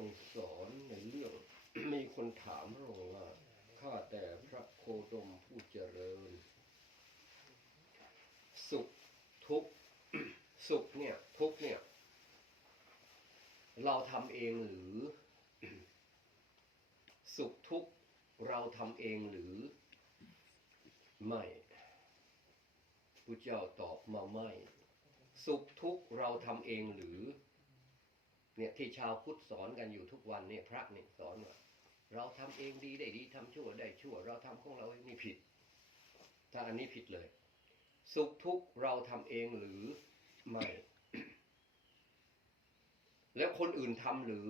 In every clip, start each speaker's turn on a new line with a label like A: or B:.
A: รงสอนในเรื่อง มีคนถามพระองค์ว่าข้าแต่พระโคดมผู้เจริญ สุขทุกสุขเนี่ย ทุกเนี่ย เราทำเองหรือ สุขทุกเราทำเองหรือ ไม่พุทธเจ้าตอบมาไม่ สุขทุกเราทำเองหรือ เนี่ยที่ชาวพุทธสอนกันอยู่ทุกวันเนี่ยพระเนี่ยสอนว่าเราทำเองดีได้ดีทำชั่วได้ชั่ว เราทำของเราเองนี่ผิด ถ้าอันนี้ผิดเลย สุขทุกข์เราทำเองหรือไม่ แล้วคนอื่นทำหรือ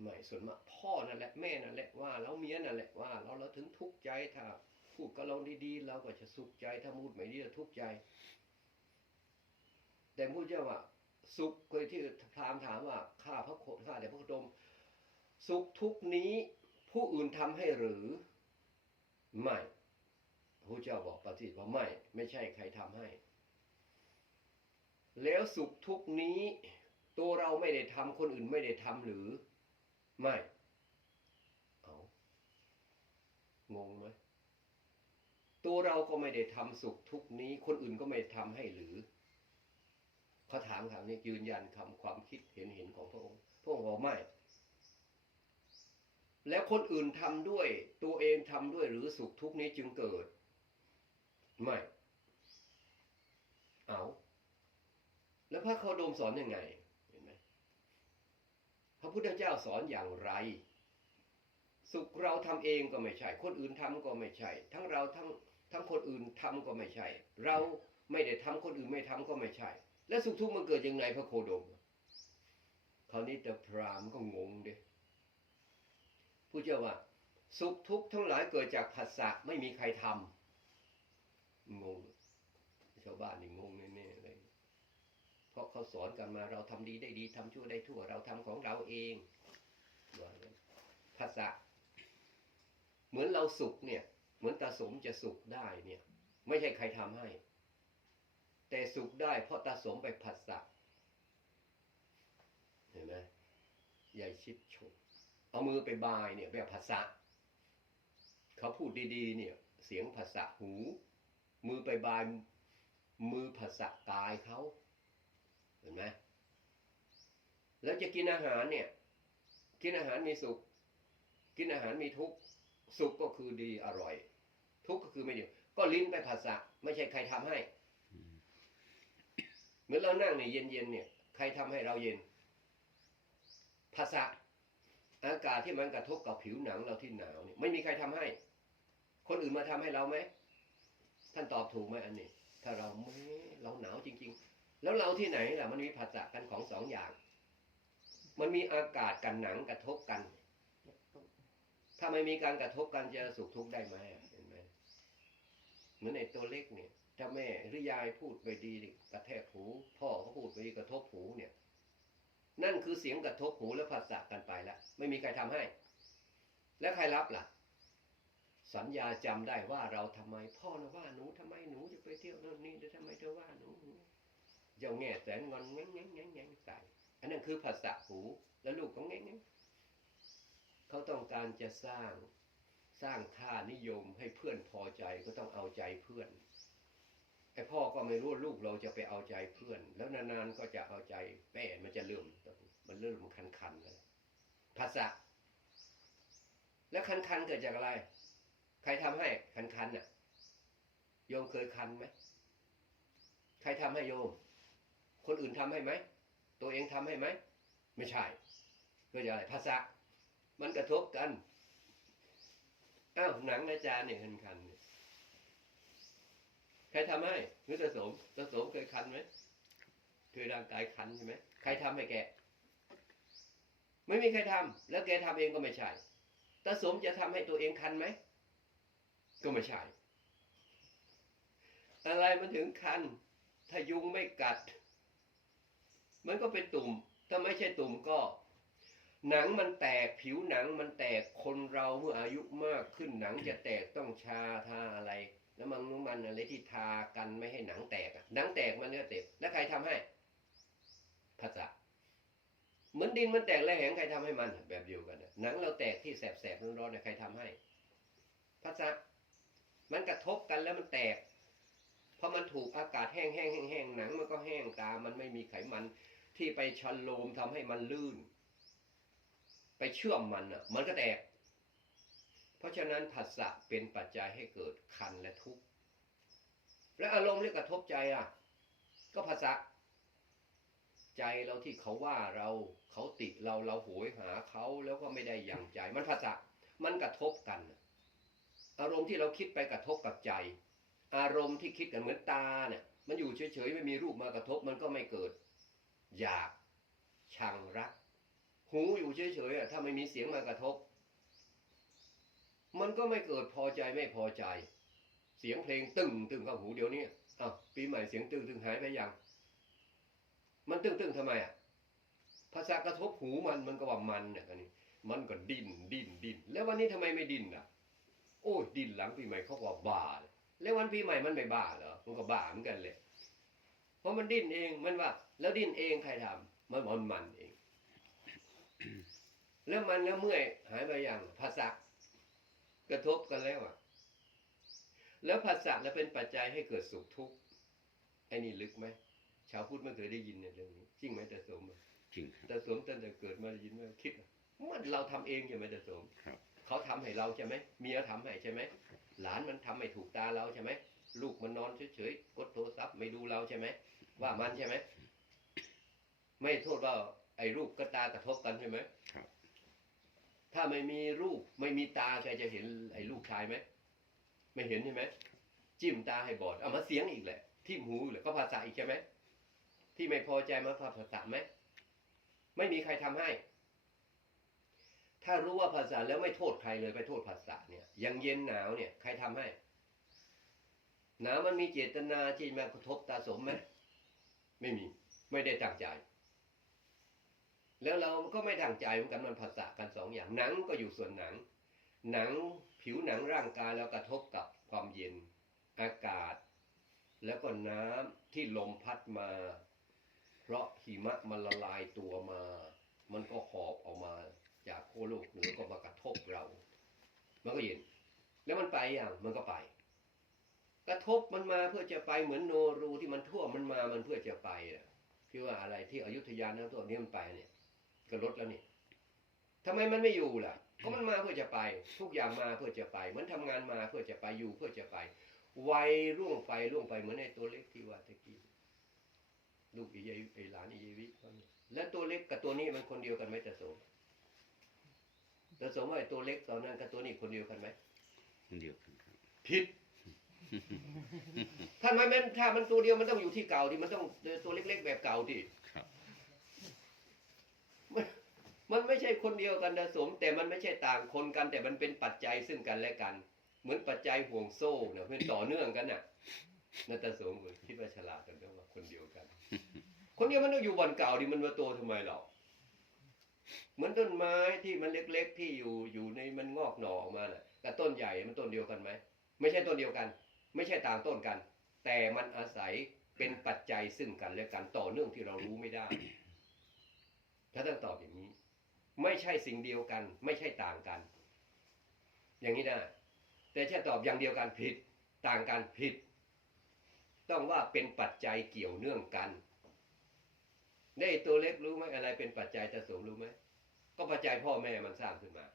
A: ไม่ส่วนมากพ่อนั่นแหละแม่นั่นแหละว่าแล้วเมียนั่นแหละว่า เราเราถึงทุกข์ใจถ้าพูดกับเราดีๆเราก็จะสุขใจถ้าพูดไม่ดีเราทุกข์ใจ แต่พูดเจ้าว่า สุขเคยที่พราหมณ์ถามว่าข้าพระโคข้าแต่พระโคดม สุขทุกนี้ผู้อื่นทำให้หรือไม่พระเจ้าบอกปฏิเสธว่าไม่ ไม่ใช่ใครทำให้ แล้วสุขทุกนี้ตัวเราไม่ได้ทำคนอื่นไม่ได้ทำหรือ ไม่ เอางงไหมตัวเราก็ไม่ได้ทำสุขทุกนี้ คนอื่นก็ไม่ได้ทำให้หรือ เขาถามคำนี้ยืนยันคำความคิดเห็นเห็นของพระองค์ พระองค์บอกไม่ แล้วคนอื่นทำด้วย ตัวเองทำด้วยหรือสุขทุกข์นี้จึงเกิด ไม่ เอา แล้วพระโดมสอนยังไง เห็นไหมพระพุทธเจ้าสอนอย่างไร สุขเราทำเองก็ไม่ใช่ คนอื่นทำก็ไม่ใช่ ทั้งเราทั้งทั้งคนอื่นทำก็ไม่ใช่ เราไม่ได้ทำคนอื่นไม่ทำก็ไม่ใช่ แล้วสุขทุกข์มันเกิดยังไงพระโคดมคราวนี้แต่พรามก็งงดิผู้เจ้าว่า สุขทุกข์ทั้งหลายเกิดจากผัสสะไม่มีใครทำงงชาวบ้านนี่งงแน่ๆเลย เพราะเขาสอนกันมาเราทำดีได้ดีทำชั่วได้ชั่ว เราทำของเราเองว่าภาษาเหมือนเราสุขเนี่ย เหมือนตาสมจะสุขได้เนี่ย ไม่ใช่ใครทำให้ แต่สุขได้เพราะตาสมไปผัสสะเห็นไหมยายชิดชมเอามือไปบายเนี่ยแบบภาษาเขาพูดดีๆ เนี่ย เสียงภาษาหู มือไปบายมือภาษากายเขาเห็นไหมแล้วจะกินอาหารเนี่ย กินอาหารมีสุข กินอาหารมีทุกข์สุขก็คือดีอร่อย ทุกข์ก็คือไม่ดีก็ลิ้นไปภาษาไม่ใช่ใครทำให้ เหมือนเรานั่งเนี่ยเย็นๆเนี่ย ใครทำให้เราเย็นภาษาอากาศที่มันกระทบกับผิวหนังเราที่หนาวเนี่ยไม่มีใครทำให้ คนอื่นมาทำให้เราไหมท่านตอบถูกไหมอันนี้ ถ้าเราไม่เราหนาวจริง ๆ แล้วเราที่ไหนล่ะมันมีภาษากันของสองอย่าง มันมีอากาศกันหนังกระทบกัน ถ้าไม่มีการกระทบกันจะสุขทุกข์ได้ไหมเห็นไหมเหมือนในตัวเล็กเนี่ย ถ้าแม่หรือยายพูดไปดีกระแทกหู พ่อเขาพูดไปดีกระทบหูเนี่ย นั่นคือเสียงกระทบหูและภาษากันไปแล้วไม่มีใครทำให้ แล้วใครรับล่ะ สัญญาจำได้ว่าเราทำไม พ่อนะว่าหนูทำไมหนูจะไปเที่ยวนั่นนี่แล้วทำไมเธอว่าหนูเจ้าแง่แสนงอนแง่งแง่งแง่งแง่งใส่อันนั้นคือภาษาหูแล้วลูกของแง่งแง่งเขาต้องการจะสร้างสร้างค่านิยมให้เพื่อนพอใจก็ต้องเอาใจเพื่อน ไอ้พ่อก็ไม่รู้ลูกเราจะไปเอาใจเพื่อน แล้วนานๆก็จะเอาใจแม่มันจะเริ่มมันเริ่มคันๆเลยภาษาแล้วคันๆเกิดจากอะไร ใครทำให้คันคันๆน่ะโยมเคยคันไหมใครทำให้โยม คนอื่นทำให้ไหมตัวเองทำให้ไหมไม่ใช่ก็จะอะไรภาษามันกระทบกันอ้าวหนังอาจารย์เนี่ยคันคันๆ รทำให้นึกตาสมตาสมเคยคันไหมเคยร่างกายคันใช่ไหมใครทำให้แก ไม่มีใครทำแล้วแกทำเองก็ไม่ใช่ตาสมจะทำให้ตัวเองคันไหมก็ไม่ใช่ อะไรมันถึงคัน ถ้ายุงไม่กัด มันก็เป็นตุ่ม ถ้าไม่ใช่ตุ่มก็ หนังมันแตกผิวหนังมันแตกคนเราเมื่ออายุมากขึ้นหนังจะแตกต้องชาทาอะไร แล้วมันน้ำมันอะไรที่ทากันไม่ให้หนังแตกอะหนังแตกมันก็เจ็บแล้วใครทำให้ภาษาเหมือนดินมันแตกและแหงใครทำให้มันแบบเดียวกันหนังเราแตกที่แสบๆร้อนๆใครทำให้ภาษามันกระทบกันแล้วมันแตกเพราะมันถูกอากาศแห้งๆแห้งๆหนังมันก็แห้งตา มันไม่มีไขมันที่ไปชันโลมทำให้มันลื่น ไปเชื่อมมันอะ มันก็แตก เพราะฉะนั้นผัสสะเป็นปัจจัยให้เกิดคันและทุกข์และอารมณ์ที่กระทบใจอะ ก็ผัสสะใจเราที่เขาว่าเราเขาติเราเราโหยหาเขาแล้วก็ไม่ได้อย่างใจ มันผัสสะมันกระทบกัน อารมณ์ที่เราคิดไปกระทบกับใจ อารมณ์ที่คิดกันเหมือนตาเนี่ย มันอยู่เฉยๆไม่มีรูปมากระทบมันก็ไม่เกิด อยากชังรัก หูอยู่เฉยๆอะถ้าไม่มีเสียงมากระทบ มันก็ไม่เกิดพอใจไม่พอใจ เสียงเพลงตึงตึงเข้าหูเดี๋ยวนี้อ้าวปีใหม่เสียงตึงตึงหายไปยังมันตึงตึงทำไมอะภาษากระทบหูมันมันก็ว่ามันเนี่ยอันนี้มันก็ดิ้นดิ้นดิ้นแล้ววันนี้ทำไมไม่ดิ้นอะ โอ้ยดิ้นหลังปีใหม่เขาว่าบ้าแล้ววันปีใหม่มันไม่บ้าเหรอมันก็บ้าเหมือนกันเลยเพราะมันดิ้นเองมันว่า แล้วดิ้นเองใครทำมันมันมันเอง แล้วมันแล้วเมื่อยหายไปยังภาษา กระทบกันแล้วอะ แล้วภาษาแล้วเป็นปัจจัยให้เกิดสุขทุกข์ไอ้นี่ลึกไหมชาวพุทธไม่เคยได้ยินเนี่ยเรื่องนี้ จริงไหมแต่สมอะ
B: จริงครับ
A: แต่สมตั้งแต่เกิดมาได้ยินไหมคิดอะมันเราทำเองใช่ไหมแต่สม
B: ครับ
A: เขาทำให้เราใช่ไหมเมียทำให้ใช่ไหมหลานมันทำให้ถูกตาเราใช่ไหมลูกมันนอนเฉยๆกดโทรศัพท์ไม่ดูเราใช่ไหมว่ามันใช่ไหมไม่โทษว่าไอ้รูปกับตากระทบกันใช่ไหม
B: ครับ
A: ถ้าไม่มีรูปไม่มีตาใครจะเห็นไอ้ลูกชายไหมไม่เห็นใช่ไหมจิ้มตาให้บอดเอามาเสียงอีกแหละทิ่มหูแหละก็ภาษาอีกใช่ไหมที่ไม่พอใจมาภาษาไหมไม่มีใครทำให้ ถ้ารู้ว่าภาษาแล้วไม่โทษใครเลยไปโทษภาษาเนี่ยยังเย็นหนาวเนี่ย ใครทำให้หนาวมันมีเจตนาที่มากระทบตาสมไหมไม่มี ไม่ได้ตั้งใจ แล้วเราก็ไม่ตั้งใจเหมือนกันมันภาษากันสองอย่างหนังก็อยู่ส่วนหนัง หนังผิวหนังร่างกายแล้วกระทบกับความเย็นอากาศ แล้วก็น้ำที่ลมพัดมา เพราะหิมะมันละลายตัวมา มันก็หอบออกมาจากโคโลกเหนือก็มากระทบเรา มันก็เย็น แล้วมันไปอย่างมันก็ไป กระทบมันมาเพื่อจะไปเหมือนโนรูที่มันท่วมมันมามันเพื่อจะไปอะที่ว่าอะไรที่อยุธยานะตัวนี้มันไปเนี่ย ก็ลดแล้วนี่ทำไมมันไม่อยู่ล่ะก็มันมาเพื่อจะไป ทุกอย่างมาเพื่อจะไปเหมือนทำงานมาเพื่อจะไปอยู่เพื่อจะไปวัยล่วงไปล่วงไปเหมือนไอ้ตัวเล็กที่ว่าตะกี้ลูกอียายไอ้หลานอียายวิเขาเนี่ยแล้วตัวเล็กกับตัวนี้มันคนเดียวกันไหมตาโสมตาโสมว่าไอ้ตัวเล็กตอนนั้นกับตัวนี้คนเดียวกันไหม
B: คนเดียวกันครับ
A: ผิดถ้ามันถ้ามันตัวเดียวมันต้องอยู่ที่เก่าที่มันต้องตัวเล็ก ๆ แบบเก่าที่
B: ครับ
A: มัน มันไม่ใช่คนเดียวกันนะสมแต่มันไม่ใช่ต่างคนกัน แต่มันเป็นปัจจัยซึ่งกันและกัน เหมือนปัจจัยห่วงโซ่เนี่ยเพื่อต่อเนื่องกันน่ะนัตสมผมคิดว่าฉลาดกันเรื่องว่าคนเดียวกัน คนเดียวมันต้องอยู่บนเก่าดิมันมาโตทำไมหรอกเหมือนต้นไม้ที่มันเล็กๆที่อยู่อยู่ในมันงอกหน่อออกมาน่ะกับต้นใหญ่มันต้นเดียวกันไหมไม่ใช่ต้นเดียวกัน ไม่ใช่ต่างต้นกัน แต่มันอาศัยเป็นปัจจัยซึ่งกันและกันต่อเนื่องที่เรารู้ไม่ได้ถ้าต้องตอบอย่างนี้ ไม่ใช่สิ่งเดียวกัน ไม่ใช่ต่างกัน อย่างนี้ได้แต่ถ้าตอบอย่างเดียวกันผิด ต่างกันผิด ต้องว่าเป็นปัจจัยเกี่ยวเนื่องกันได้ตัวเล็กรู้ไหมอะไรเป็นปัจจัยจะสมรู้ไหมก็ปัจจัยพ่อแม่มันสร้างขึ้นมา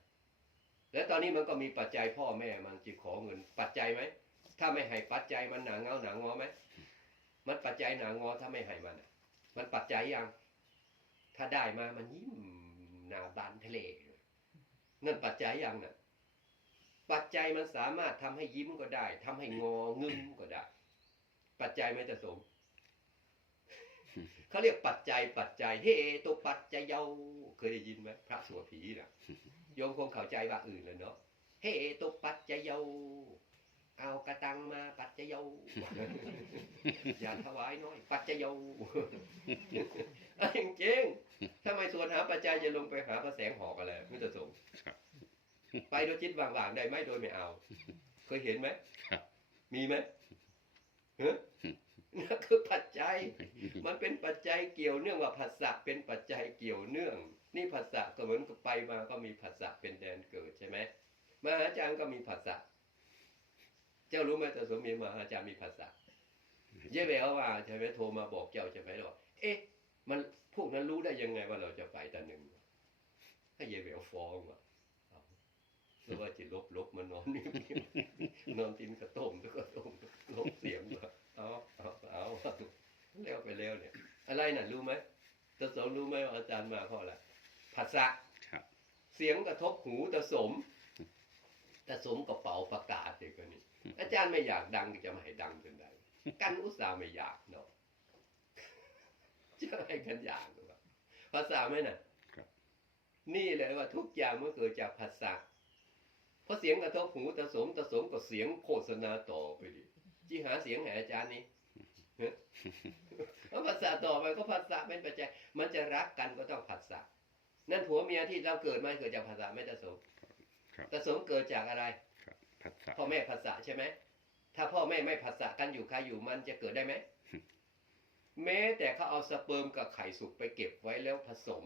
A: แล้วตอนนี้มันก็มีปัจจัยพ่อแม่มันจะขอเงิน ปัจจัยไหมถ้าไม่ให้ปัจจัยมันหนาเงาหนางอไหมมันปัจจัยหนางอถ้าไม่ให้มันมันปัจจัยยังถ้าได้มามันยิ้ม หน้าบานทะเล นั่นปัจจัยยังน่ะ ปัจจัยมันสามารถทำให้ยิ้มก็ได้ทำให้งองึมก็ได้ ปัจจัยไม่จะสมเขาเรียกปัจจัยปัจจัยเฮตัวปัจจัยเยาเคยได้ยินไหมพระสัวผีน่ะโยมคงเข้าใจว่าอื่นแล้วเนาะเฮตัวปัจจัยเยา เอากระตังมาปัจจัยเยาอย่าถวายน้อย ปัจจัยเยาเอาจริงๆถ้าไม่สวดหาปัจจัยจะลงไปหาพระแสงหอกอะไรไม่จะสง
B: ครับ
A: ไปโดยจิตว่างๆได้ไหมโดยไม่เอา เคยเห็นไหม
B: ครับ
A: มีไหมเฮ้ยนั่นคือปัจจัย มันเป็นปัจจัยเกี่ยวเนื่องว่าผัสสะเป็นปัจจัยเกี่ยวเนื่อง นี่ผัสสะก็เหมือนกับไปมาก็มีผัสสะเป็นแดนเกิดใช่ไหมมหาจารย์ก็มีผัสสะ เจ้ารู้ไหมแต่สมมีมหาจารย์มีผัสสะเย่แววว่าใช่ไหมโทรมาบอกเจ้าใช่ไหมว่าเอ๊ะ มันพวกนั้นรู้ได้ยังไงว่าเราจะไปแต่หนึ่งให้เย่แววฟ้องว่าเอาแล้วว่าจิลบลบมานอนนี่นอนกินกระต้มแล้วก็ต้มลบเสียงว่าเอาเอาเอาแล้วไปแล้วเนี่ย อะไรน่ะรู้ไหมตะสมรู้ไหมว่าอาจารย์มาเพราะอะไรผัสสะ
B: ครับ
A: เสียงกระทบหูตะสมตะสมกระเป๋าประกาศเด็กคนนี้ อาจารย์ไม่อยากดังจะไม่ให้ดังจนได้กันอุตส่าห์ไม่อยากเนาะจะให้กันอยากหรือเปล่าภาษาไหมน่ะ
B: ครับ
A: นี่เลยว่าทุกอย่างมันเกิดจากภาษาเพราะเสียงกระทบหูตะสมตะสมกับเสียงโฆษณาต่อไปดิจีหาเสียงแห่อาจารย์นี้ฮะเพราะภาษาต่อไปก็ภาษาเป็นปัจจัย มันจะรักกันก็ต้องผัสสะนั่นผัวเมียที่เราเกิดมาเกิดจากภาษาไม่ตะสม
B: ครับ
A: ตะสมเกิดจากอะไร
B: ครับ ผัสสะ
A: พ่อแม่ภาษาใช่ไหมถ้าพ่อแม่ไม่ภาษากันอยู่ใครอยู่มันจะเกิดได้ไหมแม้แต่เขาเอาสเปิร์มกับไข่สุกไปเก็บไว้แล้วผสม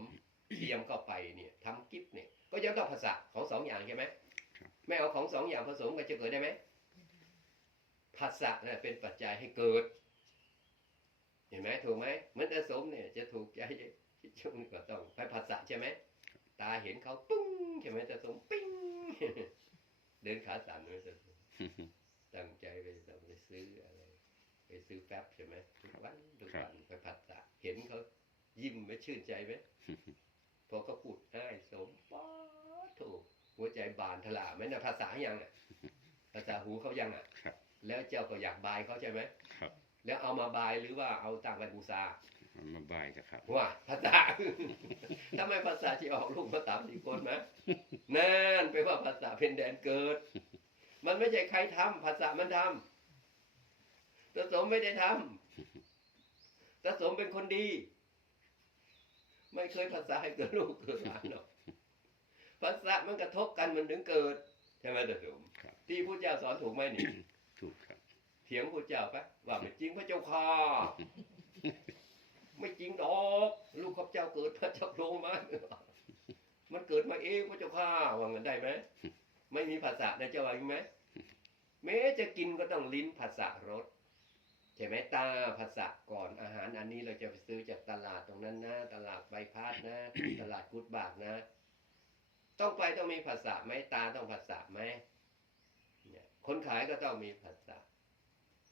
A: เทียมเข้าไปเนี่ยทำกิฟเนี่ย ก็ยังต้องภาษาของสองอย่างใช่ไหมไม่เอาของสองอย่างผสมกันจะเกิดได้ไหมภาษาเนี่ยเป็นปัจจัยให้เกิด เห็นไหมถูกไหมเหมือนผสมเนี่ย จะถูกใจช่วงนี้ก็ต้องไปภาษาใช่ไหมตาเห็นเขาปุ้งใช่ไหมผสมปิ้ง เดินขาสั่นเลยผสมตั้งใจไปต้องไปซื้ออะไร ไปซื้อแป๊บใช่ไหมทุกวันทุกวันไปผัดสะเห็นเขายิ้มไหมชื่นใจไหมพอเขาพูดอ้ายสมป๊อดถูกหัวใจบานทลาไหมนะภาษายังอะ ภาษาหูเขายังอะ
B: ครับ
A: แล้วเจ้าก็อยากบายเขาใช่ไหม
B: ครับ
A: แล้วเอามาบายหรือว่าเอาต่างค์ไปบูชา
B: มันมาบายกันครับ
A: ว่าภาษาทำไมภาษาที่ออกลูกมาสามสี่คนนะนั่นไปลว่าภาษาเป็นแดนเกิด มันไม่ใช่ใครทำภาษามันทำตะสมไม่ได้ทำตะสมเป็นคนดี ไม่เคยภาษาให้เกิดลูกเกิดหลานหรอกภาษามันกระทบกันมันถึงเกิดใช่ไหมตะสม
B: ครับ
A: ที่พระเจ้าสอนถูกไหมนี่
B: ถูกครับ
A: เถียงพระเจ้าปะว่าไม่จริงพระเจ้าค่ะ ไม่จริงดอก ลูกข้าพเจ้าเกิดพระเจ้าโลมามันเกิดมาเองพระเจ้าค่ะว่างันได้ไหมไม่มีภาษาได้เจ้าว่าอย่างไหมแม้จะกินก็ต้องลิ้นภาษารสใช่ไหมตาภาษาก่อนอาหารอันนี้เราจะไปซื้อจากตลาดตรงนั้นนะ ตลาดใบพัดนะ ตลาดกุดบากนะ ต้องไปต้องมีภาษาไหมตาต้องภาษาไหมเนี่ยคนขายก็ต้องมีภาษา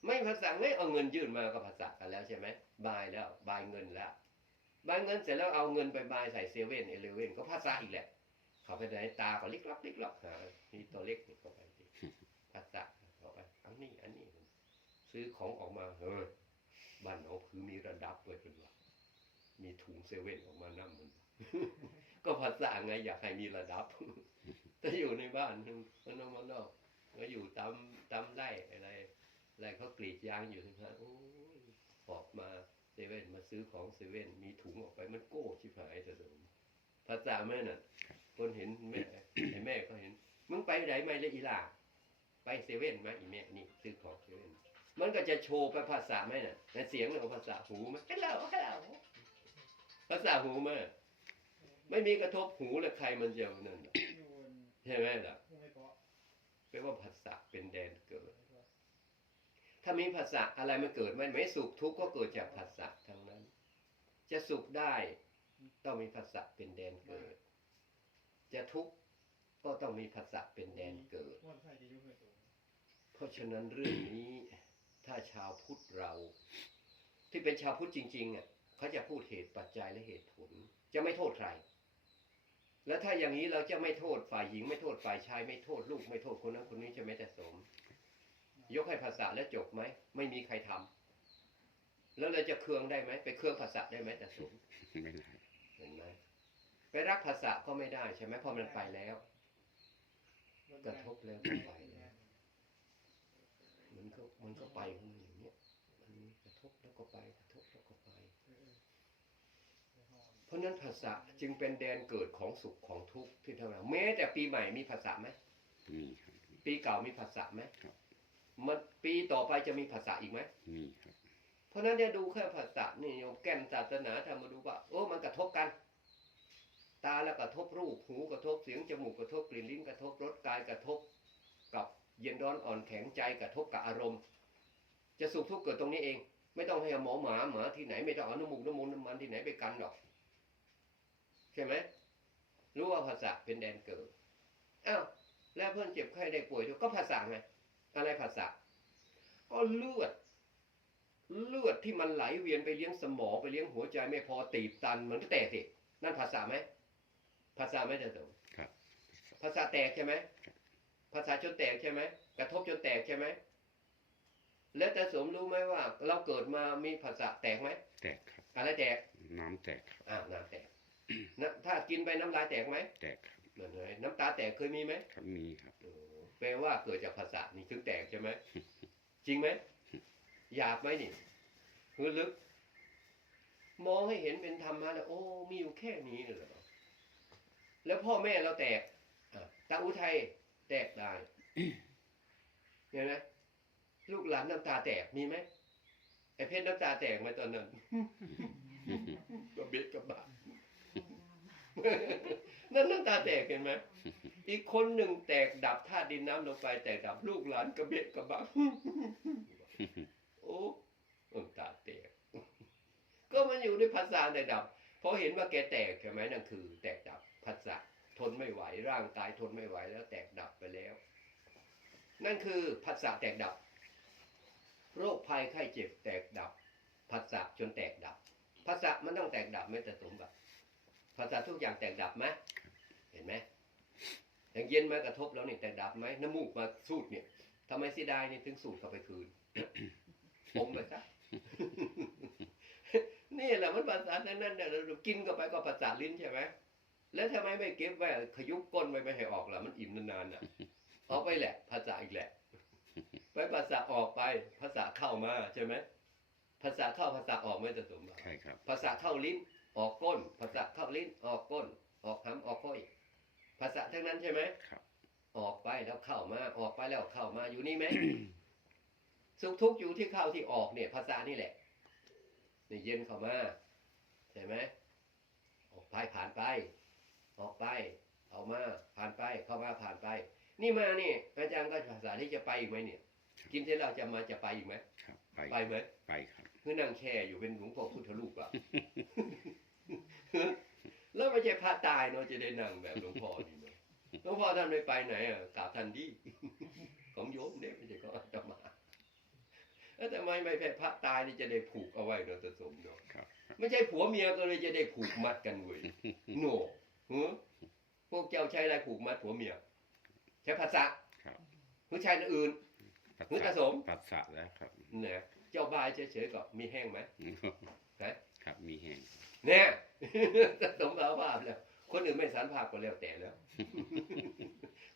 A: ไม่ภาษาไม่เอาเงินยื่นมาก็ภาษากันแล้วใช่ไหมบายแล้วบายเงินแล้วบายเงินเสร็จแล้วเอาเงินไปบายใส่เซเว่นเอเลเว่นก็ภาษาอีกแหละเขาไปไหนตาก็ลิกลับลิกลับหานี่ตัวเล็กนี่ก็ไปสิภาษาเขาไปอันนี้อันนี้ ซื้อของออกมาเฮ้ยบ้านเราคือมีระดับเลยเป็นว่ามีถุงเซเว่นออกมานั่มันก็ภาษาไงอยากให้มีระดับถ้าอยู่ในบ้านมันนอกมันนอกก็อยู่ตามตามไร่อะไร อะไรเขากรีดยางอยู่นะโอ้ยออกมาเซเว่นมาซื้อของเซเว่นมีถุงออกไปมันโก้ชิบหายแต่เดิมภาษาแม่น่ะ คนเห็นแม่ไอ้แม่ก็เห็น มึงไปไหนไม่เลยอีหล่าไปเซเว่นไหมอีแม่นี่ซื้อของเซเว่นมันก็จะโชว์ไปภาษาไหมน่ะแต่เสียงเนี่ยภาษาหูไหมฮัลโหลฮัลโหลภาษาหูไหมไม่มีกระทบหูแล้วใครมันจะนั่นน่ะ
C: อยู่บน
A: ใช่ไหมล่ะ
C: ผู้ไม่เพาะ
A: แปลว่าภาษาเป็นแดนเกิด ถ้ามีภาษาอะไรมันเกิดมันไม่สุขทุกข์ก็เกิดจากภาษาทั้งนั้น จะสุขได้ต้องมีภาษาเป็นแดนเกิด จะทุกข์ก็ต้องมีภาษาเป็นแดนเกิด เพราะฉะนั้นเรื่องนี้ถ้าชาวพุทธเรา ที่เป็นชาวพุทธจริงๆอะเขาจะพูดเหตุปัจจัยและเหตุผล จะไม่โทษใคร แล้วถ้าอย่างนี้เราจะไม่โทษฝ่ายหญิงไม่โทษฝ่ายชายไม่โทษลูกไม่โทษคนนั้นคนนี้ใช่ไหมแต่สม ยกให้ภาษาแล้วจบไหมไม่มีใครทำแล้วเราจะเคืองได้ไหมไปเคืองภาษาได้ไหมแต่สม
B: ไม่ได้
A: เห็นไหมไปรักภาษาก็ไม่ได้ใช่ไหมเพราะมันไปแล้วกระทบแล้วก็ไปแล้วมันก็มันก็ไปของมันอย่างเนี้ยมันกระทบแล้วก็ไปกระทบแล้วก็ไป เพราะฉะนั้นภาษาจึงเป็นแดนเกิดของสุขของทุกข์ที่เท่านั้นแม้แต่ปีใหม่มีภาษาไหม
B: มีครับ
A: ปีเก่ามีภาษาไหม
B: ครับ
A: มันปีต่อไปจะมีภาษาอีกไหม
B: มีครับ
A: ภราะฉะนั้นเนี่ยดูแค่ภาษานี่โยมแก่นศาสนาทำมาดูว่าโอ้มันกระทบกัน ตาแล้วกระทบรูปหูกระทบเสียงจมูกกระทบกลิ่นลิ้นกระทบรสกายกระทบ กับเย็นร้อนอ่อนแข็งใจกระทบกับอารมณ์ จะสุขทุกข์เกิดตรงนี้เอง ไม่ต้องให้หมอหมาหมาที่ไหนไม่ต้องเอาน้ำมูกน้ำมูลน้ำมันที่ไหนไปกันหรอกใช่ไหมรู้ว่าภาษาเป็นแดนเกิดอ้าวแล้วเพื่อนเจ็บไข้ได้ป่วยด้วยก็ภาษาไง อะไรภาษาก็เลือด เลือดที่มันไหลเวียนไปเลี้ยงสมองไปเลี้ยงหัวใจไม่พอตีบตันมันก็แตกสินั่นภาษาไหมภาษาไหมจะตง
B: ครับ
A: ภาษาแตกใช่ไหมภาษาจนแตกใช่ไหมกระทบจนแตกใช่ไหมแล้วแต่สมรู้ไหมว่า เราเกิดมามีภาษาแตกไหม
B: แตกครับ
A: อะไรแตก
B: น้ำแตกครับ
A: อ่าน้ำแตกน้ำถ้ากินไปน้ำลายแตกไหม
B: แตกครับ
A: นั่นไงน้ำตาแตกเคยมีไหม
B: ครับมีครับ
A: โอ้แปลว่าเกิดจากภาษานี่ถึงแตกใช่ไหมจริงไหมหยาบไหมนี่คือลึก มองให้เห็นเป็นธรรมะแล้วโอ้มีอยู่แค่นี้เลยเหรอแล้วพ่อแม่เราแตกอะตาอุทัยแตกได้เห็นไหมลูกหลานน้ำตาแตกมีไหมไอ้เพชรน้ำตาแตกไหมตอนนั้นก็เบ็ดกับบา ทนั่นน้ำตาแตกเห็นไหมอีกคนหนึ่งแตกดับธาตุดินน้ำลมไฟแตกดับลูกหลานกระเบ็ดกระบังโอ้น้ำตาแตก ก็มันอยู่ในภาษาแตกดับพอเห็นว่าแกแตกใช่ไหมนั่นคือ แตกดับภาษาทนไม่ไหวร่างกายทนไม่ไหวแล้วแตกดับไปแล้ว นั่นคือภาษาแตกดับ โรคภัยไข้เจ็บแตกดับภาษาจนแตกดับภาษามันต้องแตกดับไม่แต่สมบัติ ภาษาทุกอย่างแตกดับไหมเห็นไหมอย่างเย็นมากระทบแล้วนี่แตกดับไหมน้ำมูกมาสูดเนี่ยทำไมเสียดายนี่ถึงสูดเข้าไปคืนอมไปซะนี่แหละมันภาษาทั้งนั้นเนี่ยเรากินเข้าไปก็ภาษาลิ้นใช่ไหมแล้วทำไมไม่เก็บไว้ขยุบก้นไว้ไม่ให้ออกล่ะมันอิ่มนานๆอะออกไปแหละ ภาษาอีกแหละไปภาษาออกไป ภาษาเข้ามาใช่ไหมภาษาเข้าภาษาออกไม่จะสมบัติ
B: ใช่ครับ
A: ภาษาเข้าลิ้น ออกก้นภาษาเข้าลิ้นออกก้น ออกหำออกก้อยภาษาทั้งนั้นใช่ไหม
B: ครับ
A: ออกไปแล้วเข้ามา ออกไปแล้วเข้ามาอยู่นี่ไหมสุขทุกข์อยู่ที่เข้าที่ออกเนี่ย ภาษานี่แหละนี่เย็นเข้ามาใช่ไหมออกไปผ่านไป ออกไปเอามาผ่านไปเข้ามาผ่านไป นี่มานี่อาจารย์ก็ภาษาที่จะไปอีกไหมเนี่ย กินเสร็จแล้วจะมาจะไปอีกไหม
B: ครับไป
A: ไปไหม
B: ไปครับ
A: คือนั่งแช่อยู่เป็นหลวงพ่อพุทธรูปอะ แล้วไม่ใช่พระตายเนาะจะได้นั่งแบบหลวงพ่อนี่เนาะหลวงพ่อท่านไม่ไปไหนอะกราบท่านดีของโยมเนี่ยไม่ใช่ของอาตมาแล้วทำไมไม่แพ้พระตายนี่จะได้ผูกเอาไว้เนาะตะสมเนาะ
B: ครับ
A: ไม่ใช่ผัวเมียก็เลยจะได้ผูกมัดกันเว้ยโน่หือพวกเจ้าใช้อะไรผูกมัดผัวเมียใช้ภาษา
B: ครับ
A: หรือใช้อันอื่น
B: ปัส
A: เฮ้ย
B: สะ
A: ตาสม
B: ปัสสะแล้วครับ
A: เนี่ยเจ้าบายเฉยๆก็มีแห้งไหมฮะ
B: ครับมีแห้ง
A: เนี่ยสมภาพแล้ว คนอื่นไม่สารภาพก็แล้วแต่แล้ว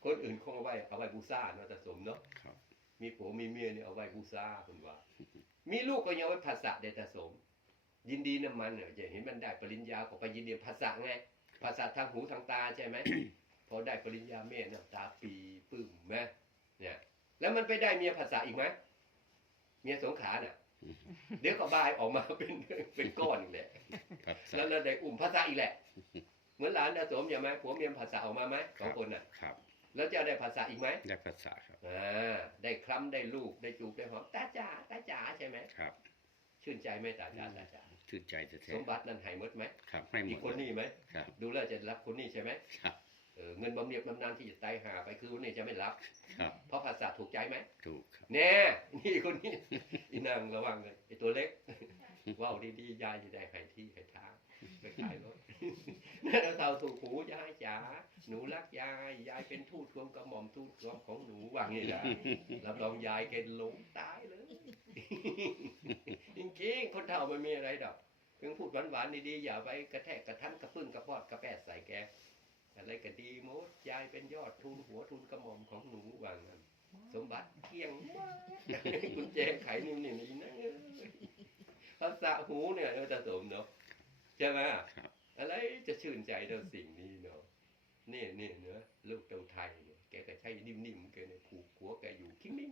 A: คนอื่นคงเอาไว้เอาไว้บูซาเนาะแต่สมเนาะ
B: ครับ
A: มีผัวมีเมียเนี่ยเอาไว้บูซาคุณว่า มีลูกก็ยังไว้ภาษาเดแต่สม ยินดีน้ำมันเนี่ยจะเห็นมันได้ปริญญาก็ไปยินดีภาษาไงภาษาทางหูทางตาใช่ไหมพอได้ปริญญาเมียน้ำตาปีปึ้มไหมเนี่ย แล้วมันไปได้เมียภาษาอีกไหมเมียสงขลาน่ะ เดี๋ยวก็บายออกมาเป็นเป็นก้อนอีกแหละ
B: ปัสสะ
A: แล้วเราได้อุ่มภาษาอีกแหละ เหมือนหลานดาสมใช่ไหมผัวเมียภาษาออกมาไหมสองคนน่ะ
B: ครับ
A: แล้วจะได้ภาษาอีกไหม
B: ได้ปัสสะครับ
A: อ่าได้คล้ำได้ลูกได้จูบได้หอมตาจ๋าตาจ๋าใช่ไหม
B: ครับ
A: ชื่นใจไหมตาจ๋าตาจ๋า
B: ชื่นใจจะแท้
A: สมบัตินั้นใหายหมดไหม
B: ครับให้หม
A: อี
B: ด
A: กคนนี้ไหม
B: ครับ
A: ดูแล้วจะรับคนนี้ใช่ไหม
B: ครับ
A: เออเงินบำเหน็จบำนาญที่จะตายหาไปคือคนนี้จะไม่รับ
B: ครับ
A: เพราะภาษาถูกใจไหม
B: ถูกครับ
A: แน่นี่คนนี้อีนางระวังเลยไอตัวเล็กว่าวดีๆยายจะได้ให้ที่ให้ทางไปขายรถนั่นเต่าถูกหูยายจ๋าหนูรักยายยายเป็นทูตทวงกระหม่อมทูตทวงของหนูว่างี้นะรับรองยายแกหลงตายเลยจริงๆคนเฒ่ามันมีอะไรดอกเพียงพูดหวานๆดีๆอย่าไปกระแทกกระทันกระปึ้งกระปอดกระแปดใส่แก อะไรก็ดีหมดยายเป็นยอดทุนหัวทุนกระหม่อมของหนูว่างั้นสมบัติเที่ยงมากกุญแจไขนิ่มๆนี่นะเอ้ยภาษาหูเนี่ยเราจะสมเนาะใช่ไหม
B: ครับ
A: อะไรจะชื่นใจเรื่องสิ่งนี้เนาะนี่นี่เนาะลูกเจ้าไทยเนี่ยแกก็ใช้นิ่มๆแกเนี่ยผูกหัวแกอยู่คิ้งนิ่ง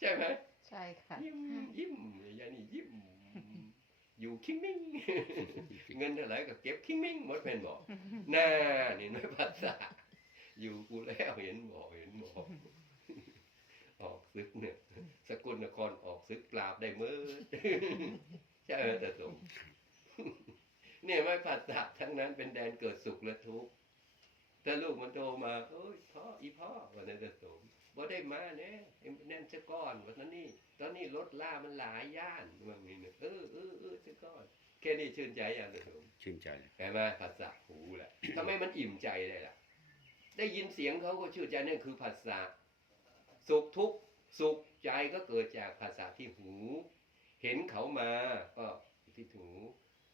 A: ใช่ไหม
C: ใช่ใช่ค่ะ
A: ยิ้มยิ้มยายนี่ยิ้ม อยู่คิงมิ่งเงินเท่าไหร่ก็เก็บคิงมิ่งหมดเป็นบอกน่านี่น้อยภาษาอยู่กูแล้วเห็นบอกเห็นบอกออกซึกเนี่ยสกุลนครออกซึกปราบได้เมื่อใช่ไหมแต่สมเนี่ยไม่ภาษาทั้งนั้นเป็นแดนเกิดสุขและทุกข์ถ้าลูกมันโตมาเอ้ยพ่ออีพ่อวันนั้นจะสม บ่ได้มาเนี่ยแน่นซะก้อนวันนั้นนี่ตอนนี้รถล่ามันหลายย่านว่างี้เนี่ยเออเออเออซะก้อนแค่นี้ชื่นใจอย่างจะสม
B: ชื่นใจ
A: เห็นไหมภาษาหูแหละทำไมมันอิ่มใจได้ล่ะ ได้ยินเสียงเขาก็ชื่นใจนั่นคือภาษาสุขทุกข์สุขใจก็เกิดจากภาษาที่หู เห็นเขามาก็อยู่ที่หู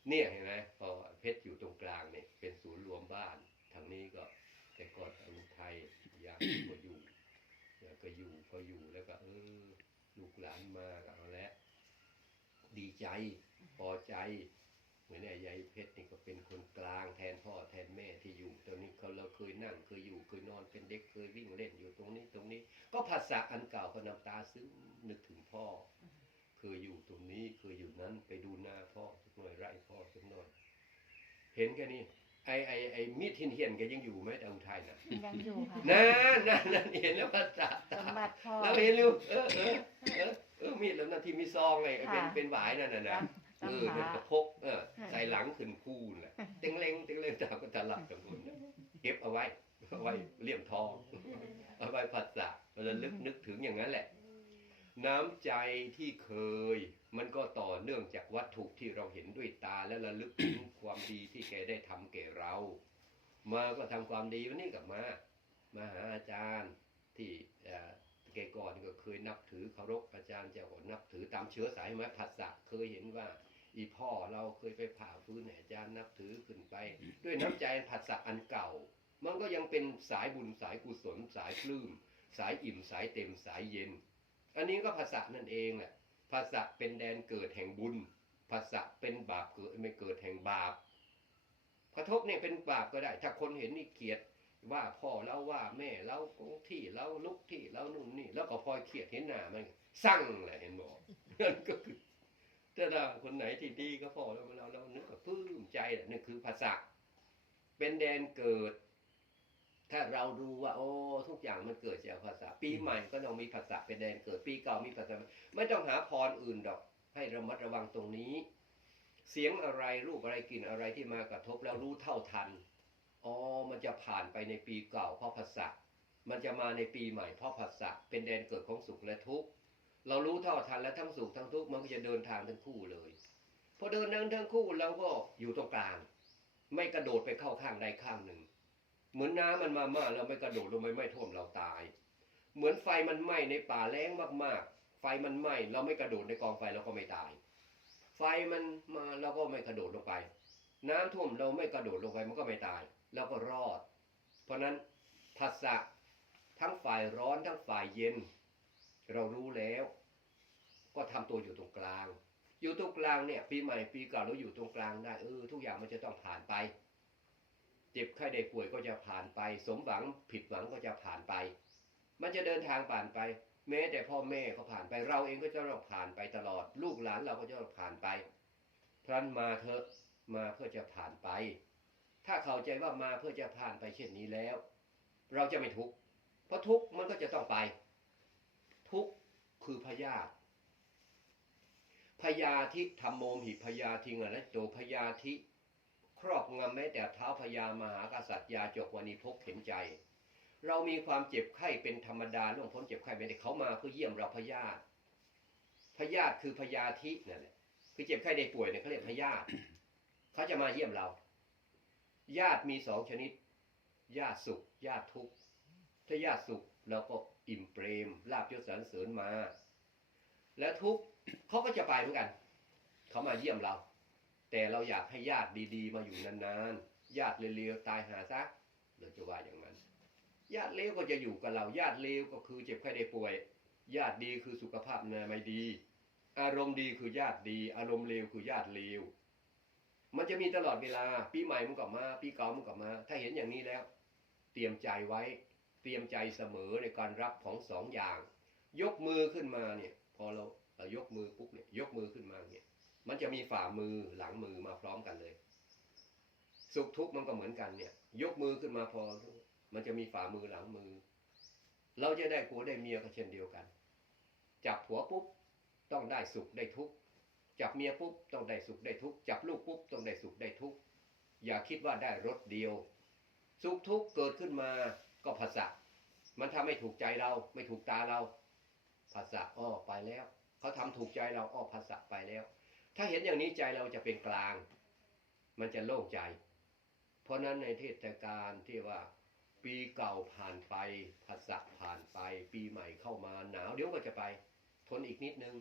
A: เนี่ยเห็นไหมพอเพชรอยู่ตรงกลางเนี่ยเป็นศูนย์รวมบ้าน ทางนี้ก็แต่ก่อนอุทัยยางก็อยู่แล้ว ก็อยู่พออยู่แล้วก็ เออลูกหลานมาก็เอาละดีใจพอใจ เหมือนไอ้ยายเพชรนี่ก็เป็นคนกลางแทนพ่อแทนแม่ที่อยู่ตรงนี้เขาเราเคยนั่งเคยอยู่เคยนอนเป็นเด็กเคยวิ่งเล่นอยู่ตรงนี้ตรงนี้ ก็ภาษาอันเก่าก็น้ำตาซึ้งนึกถึงพ่อเคยอยู่ตรงนี้เคยอยู่นั้นไปดูหน้าพ่อสักหน่อยไร่พ่อสักหน่อย เห็นแค่นี้ ไอ้ไอ้ไอ้มีดเทียนเทียนแกยังอยู่ไหมแต่อุทัยน่ะ
C: ยังอยู่ค่ะ
A: นั่นนั่นนั่นเห็นแล้วภาษา
C: สมบัติพ่อ
A: แล้วเห็นลูกเออเออเออเออมีดแล้วนั่นที่มีซองไงเป็น
C: ค่ะ
A: เป็นหวายนั่นน่ะนะเออ
C: ตำ
A: เดี๋ยว
C: หา
A: ก็พกเออใส่หลังขึ้นคู่แหละเต็งเล็งเต็งเล็งตามก็ตลับตะบุญเก็บเอาไว้เอาไว้เลี่ยมทองเอาไว้ผัดสะเวลาลึกนึกถึงอย่างนั้นแหละ น้ำใจที่เคย มันก็ต่อเนื่องจากวัตถุที่เราเห็นด้วยตาและระลึกถึงความดีที่แกได้ทำแก่เรา มาก็ทำความดีวันนี้กลับมา มาหาอาจารย์ที่แกก่อนก็เคยนับถือเคารพอาจารย์เจ้าก็นับถือตามเชื้อสายไหมผัสสะเคยเห็นว่า อีพ่อเราเคยไปผ่าฟื้นอาจารย์นับถือขึ้นไป ด้วยน้ำใจผัสสะอันเก่า มันก็ยังเป็นสายบุญสายกุศลสายปลื้มสายอิ่มสายเต็มสายเย็น อันนี้ก็ภาษานั่นเองแหละภาษาเป็นแดนเกิดแห่งบุญภาษาเป็นบาปเกิดไม่เกิดแห่งบาป กระทบเนี่ยเป็นบาปก็ได้ ถ้าคนเห็นนี่เกลียดว่าพ่อเราว่าแม่เราของที่เราลุกที่เรานู่นนี่ แล้วก็พลอยเครียดเห็นหน้ามันสั่งแหละเห็นบอกนั่นก็คือถ้าเราคนไหนที่ดีก็พอแล้วเราเรานึกว่าปลื้มใจนั่นคือภาษาเป็นแดนเกิด ถ้าเราดูว่า โอ้ทุกอย่างมันเกิดจากภาษา ปีใหม่ก็ต้องมีภาษาเป็นแดนเกิดปีเก่ามีภาษาไม่ต้องหาพรอื่นดอก ให้ระมัดระวังตรงนี้ เสียงอะไรรูปอะไรกลิ่นอะไรที่มากระทบแล้วรู้เท่าทันอ๋อมันจะผ่านไปในปีเก่าเพราะภาษามันจะมาในปีใหม่เพราะภาษาเป็นแดนเกิดของสุขและทุกข์เรารู้เท่าทันและทั้งสุขทั้งทุกข์มันก็จะเดินทางทั้งคู่เลยพอเดินทางทั้งคู่เราก็อยู่ตรงกลาง ไม่กระโดดไปเข้าข้างใดข้างหนึ่ง เหมือนน้ำมันมามาเราไม่กระโดดลงไปไม่ท่วมเราตาย เหมือนไฟมันไหม้ในป่าแล้งมากๆ ไฟมันไหม้เราไม่กระโดดในกองไฟเราก็ไม่ตาย ไฟมันมาเราก็ไม่กระโดดลงไป น้ำท่วมเราไม่กระโดดลงไปมันก็ไม่ตายเราก็รอด เพราะฉะนั้นภาษะทั้งฝ่ายร้อนทั้งฝ่ายเย็น เรารู้แล้ว ก็ทำตัวอยู่ตรงกลาง อยู่ตรงกลางเนี่ย ปีใหม่ปีเก่าเราอยู่ตรงกลางได้เออทุกอย่างมันจะต้องผ่านไป เจ็บไข้ได้ป่วยก็จะผ่านไป สมหวังผิดหวังก็จะผ่านไป มันจะเดินทางผ่านไป แม้แต่พ่อแม่ก็ผ่านไปเราเองก็จะต้องผ่านไปตลอด ลูกหลานเราก็จะต้องผ่านไปเพราะฉะนั้นมาเถอะมาเพื่อจะผ่านไป ถ้าเข้าใจว่ามาเพื่อจะผ่านไปเช่นนี้แล้ว เราจะไม่ทุกข์เพราะทุกข์มันก็จะต้องไป ทุกข์คือพยาธิพยาธิธรรมโมหิพยาธิงนะโจพยาธิ ครอบงำแม้แต่เท้าพญามหากษัตริย์ยาจกวันิพกเห็นใจ เรามีความเจ็บไข้เป็นธรรมดาล่วงพ้นเจ็บไข้ไม่ได้เขามาเพื่อเยี่ยมเราพยาธิพยาธิคือพยาธินั่นแหละคือเจ็บไข้ได้ป่วยเนี่ยเขาเรียกพยาธิเขาจะมาเยี่ยมเรา ญาติมีสองชนิด ญาติสุข ญาติทุกข์ถ้าญาติสุขเราก็อิ่มเปรมลาบยศสรรเสริญมา และทุกข์เขาก็จะไปเหมือนกัน เขามาเยี่ยมเรา แต่เราอยากให้ญาติดีๆ มาอยู่นานๆ ญาติเลวๆตายหาซะเราจะว่าอย่างนั้น ญาติเลวก็จะอยู่กับเรา ญาติเลวก็คือเจ็บไข้ได้ป่วย ญาติดีคือสุขภาพนาไม่ดี อารมณ์ดีคือญาติดี อารมณ์เลวคือญาติเลว มันจะมีตลอดเวลา ปีใหม่มันก็มา ปีเก่ามันก็มา ถ้าเห็นอย่างนี้แล้ว เตรียมใจไว้ เตรียมใจเสมอในการรับของสองอย่าง ยกมือขึ้นมาเนี่ยพพอเราเรายกมือปุ๊บเนี่ย ยกมือขึ้นมาเนี่ย มันจะมีฝ่ามือหลังมือมาพร้อมกันเลย สุขทุกข์มันก็เหมือนกันเนี่ย ยกมือขึ้นมาพอ มันจะมีฝ่ามือหลังมือ เราจะได้ผัวได้เมียก็เช่นเดียวกัน จับผัวปุ๊บต้องได้สุขได้ทุกข์จับเมียปุ๊บต้องได้สุขได้ทุกข์จับลูกปุ๊บต้องได้สุขได้ทุกข์อย่าคิดว่าได้รสเดียว สุขทุกข์เกิดขึ้นมาก็ภาษามันทำให้ถูกใจเราไม่ถูกตาเราภาษาอ้อไปแล้ว เขาทำถูกใจเราอ้อภาษาไปแล้ว ถ้าเห็นอย่างนี้ใจเราจะเป็นกลาง มันจะโล่งใจ เพราะนั้นในเทศกาลที่ว่า ปีเก่าผ่านไปภาษาผ่านไป ปีใหม่เข้ามาหนาวเดี๋ยวก็จะไป ทนอีกนิดนึง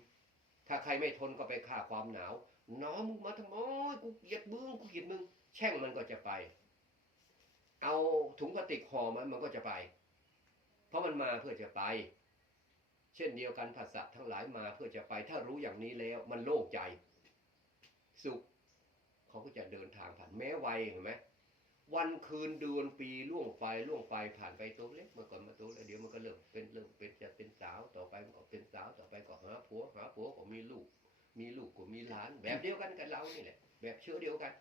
A: ถ้าใครไม่ทนก็ไปฆ่าความหนาวนาวมึงมาทำไมกูเกลียดมึงกูเกลียดมึง แช่งมันก็จะไป เอาถุงพลาสติกห่อมันมันก็จะไป เพราะมันมาเพื่อจะไป เช่นเดียวกันภาษาทั้งหลายมาเพื่อจะไป ถ้ารู้อย่างนี้แล้วมันโล่งใจ สุข เขาก็จะเดินทางผ่านแม้วัยเห็นไหมวันคืนเดือนปีล่วงไปล่วงไปผ่านไปตัวเล็กเมื่อก่อนมาตัวแล้วเดี๋ยวมันก็เริ่มเป็นเริ่มเป็นจะเป็นสาวต่อไปมันก็เป็นสาวต่อไปก็หาผัวหาผัวก็มีลูก มีลูกก็มีหลาน แบบเดียวกันกับเรานี่แหละ แบบเชื้อเดียวกัน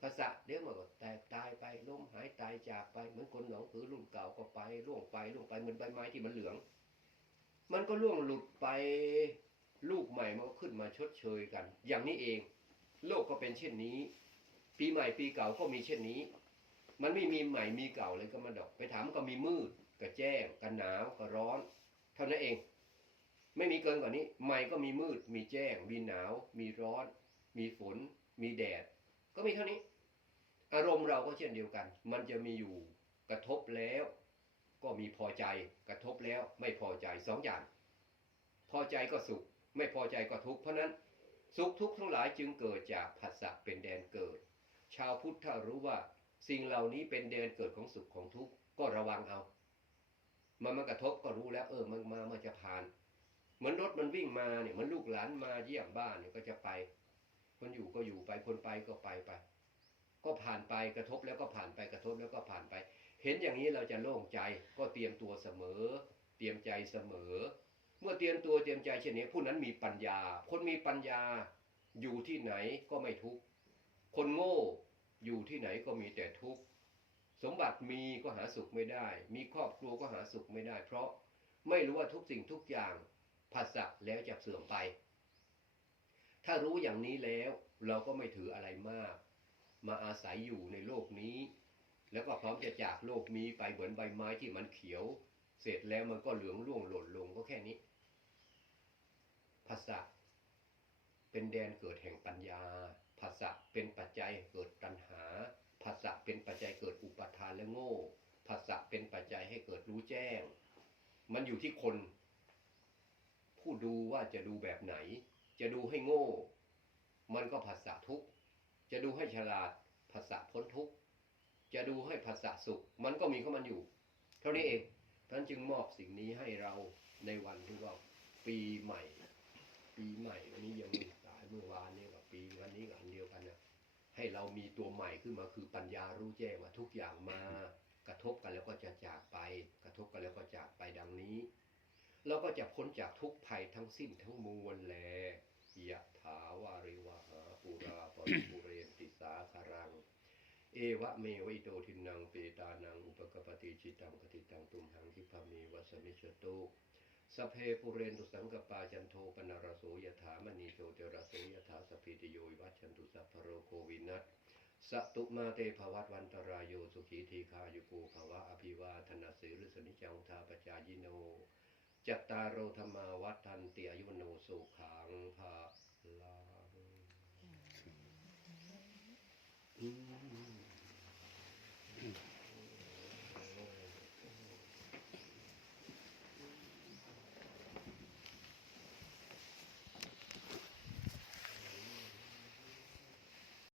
A: ภาษาเดี๋ยวมันก็แตกตายไปล้มหายตายจากไปเหมือนคนหนองผือรุ่นเก่าก็ไปล่วงไปล่วงไปเหมือนใบไม้ที่มันเหลือง มันก็ล่วงหลุดไปลูกใหม่มันก็ขึ้นมาชดเชยกัน อย่างนี้เอง โลกก็เป็นเช่นนี้ ปีใหม่ปีเก่าก็มีเช่นนี้ มันไม่มีใหม่มีเก่าเลยก็มาดอก ไปถามก็มีมืดกับแจ้งกับหนาวกับร้อน เท่านั้นเอง ไม่มีเกินกว่านี้ ใหม่ก็มีมืด มีแจ้ง มีหนาว มีร้อน มีฝน มีแดด ก็มีเท่านี้ อารมณ์เราก็เช่นเดียวกัน มันจะมีอยู่กระทบแล้ว ก็มีพอใจกระทบแล้ว ไม่พอใจสองอย่าง พอใจก็สุข ไม่พอใจก็ทุกข์เพราะนั้น สุขทุกข์ทั้งหลายจึงเกิดจากผัสสะเป็นแดนเกิด ชาวพุทธถ้ารู้ว่าสิ่งเหล่านี้เป็นแดนเกิดของสุขของทุกข์ก็ระวังเอา มันมากระทบก็รู้แล้ว เออมันมามันจะผ่านเหมือนรถมันวิ่งมาเนี่ยมันลูกหลานมาเยี่ยมบ้านเนี่ยก็จะไป คนอยู่ก็อยู่ไปคนไปก็ไปไป ก็ผ่านไปกระทบแล้วก็ผ่านไปกระทบแล้วก็ผ่านไป เห็นอย่างนี้เราจะโล่งใจก็เตรียมตัวเสมอ เตรียมใจเสมอ เมื่อเตรียมตัวเตรียมใจเช่นนี้ผู้นั้นมีปัญญา คนมีปัญญาอยู่ที่ไหนก็ไม่ทุกข์คนโง่อยู่ที่ไหนก็มีแต่ทุกข์สมบัติมีก็หาสุขไม่ได้ มีครอบครัวก็หาสุขไม่ได้ เพราะไม่รู้ว่าทุกสิ่งทุกอย่างภาษะแล้วจะเสื่อมไป ถ้ารู้อย่างนี้แล้วเราก็ไม่ถืออะไรมาก มาอาศัยอยู่ในโลกนี้ แล้วก็พร้อมจะจากโลกนี้ไปเหมือนใบไม้ที่มันเขียว เสร็จแล้วมันก็เหลืองร่วงหล่นลงก็แค่นี้ภาษาเป็นแดนเกิดแห่งปัญญาภาษาเป็นปัจจัยเกิดตัณหาภาษาเป็นปัจจัยเกิดอุปาทานและโง่ภาษาเป็นปัจจัยให้เกิดรู้แจ้ง มันอยู่ที่คน ผู้ดูว่าจะดูแบบไหน จะดูให้โง่ มันก็ภาษาทุกจะดูให้ฉลาดภาษาพ้นทุกจะดูให้ภาษาสุข มันก็มีของมันอยู่ เท่านี้เอง ท่านจึงมอบสิ่งนี้ให้เราในวันที่ว่าปีใหม่ ปีใหม่วันนี้ยังมีสายเมื่อวานนี้กับปีวันนี้กับอันเดียวกันนะให้เรามีตัวใหม่ขึ้นมาคือปัญญารู้แจ้งว่าทุกอย่างมากระทบกันแล้วก็จะจากไป กระทบกันแล้วก็จากไปดังนี้เราก็จะพ้นจากทุกภัยทั้งสิ้นทั้งมวลแลยะถาวาริวหาปุราปริปุเรนติสาคารัง เอวะเมวิโตทินังเปตานังอุปกปติจิตังปติตังตุมหังทิพามีวัสมิชตุสเพปุเรนตุสังกปาจันโทปนารโสยถามณีโชติรโสยถาสพิตโยวัชันตุสัพโรโควินัสสตุมาเตภวัตวันตรายโยสุขีทีคายุกูภวะอภิวาธนาสีฤสนิจังทาปจายโนจัตตารโรธรรมาวัฏันติอายุโนสุขังภาลัง